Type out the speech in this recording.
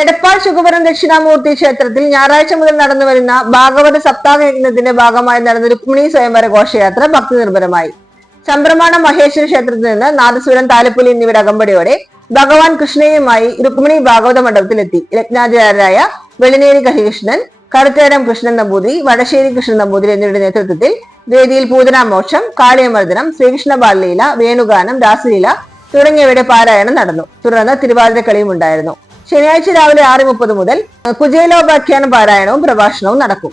എടപ്പാൾ ശുകപുരം ദക്ഷിണാമൂർത്തി ക്ഷേത്രത്തിൽ ഞായറാഴ്ച മുതൽ നടന്നുവരുന്ന ഭാഗവത സപ്താഹ യജ്ഞത്തിന്റെ ഭാഗമായി നടന്ന രുക്മിണി സ്വയംവര ഘോഷയാത്ര ഭക്തി നിർഭരമായി. ചമ്പ്രമാണം മഹേശ്വര ക്ഷേത്രത്തിൽ നിന്ന് നാദസ്വരം, താലപ്പൊലി എന്നിവയുടെ അകമ്പടിയോടെ ഭഗവാൻ കൃഷ്ണയുമായി രുക്മിണി ഭാഗവത മണ്ഡപത്തിലെത്തി. രത്നാചാര്യരായ വെളിനേരി ഹരികൃഷ്ണൻ, കറുത്തേടം കൃഷ്ണൻ നമ്പൂതിരി, വടശ്ശേരി കൃഷ്ണൻ നമ്പൂതിരി എന്നിവരുടെ നേതൃത്വത്തിൽ വേദിയിൽ പൂതനാമോക്ഷം, കാളിയമർദ്ദനം, ശ്രീകൃഷ്ണ ബാലലീല, വേണുഗാനം, രാസലീല തുടങ്ങിയവയുടെ പാരായണം നടന്നു. തുടർന്ന് തിരുവാതിരക്കളിയും ഉണ്ടായിരുന്നു. ശനിയാഴ്ച രാവിലെ 6:30 മുതൽ കുചേലോപാഖ്യാന പാരായണവും പ്രഭാഷണവും നടക്കും.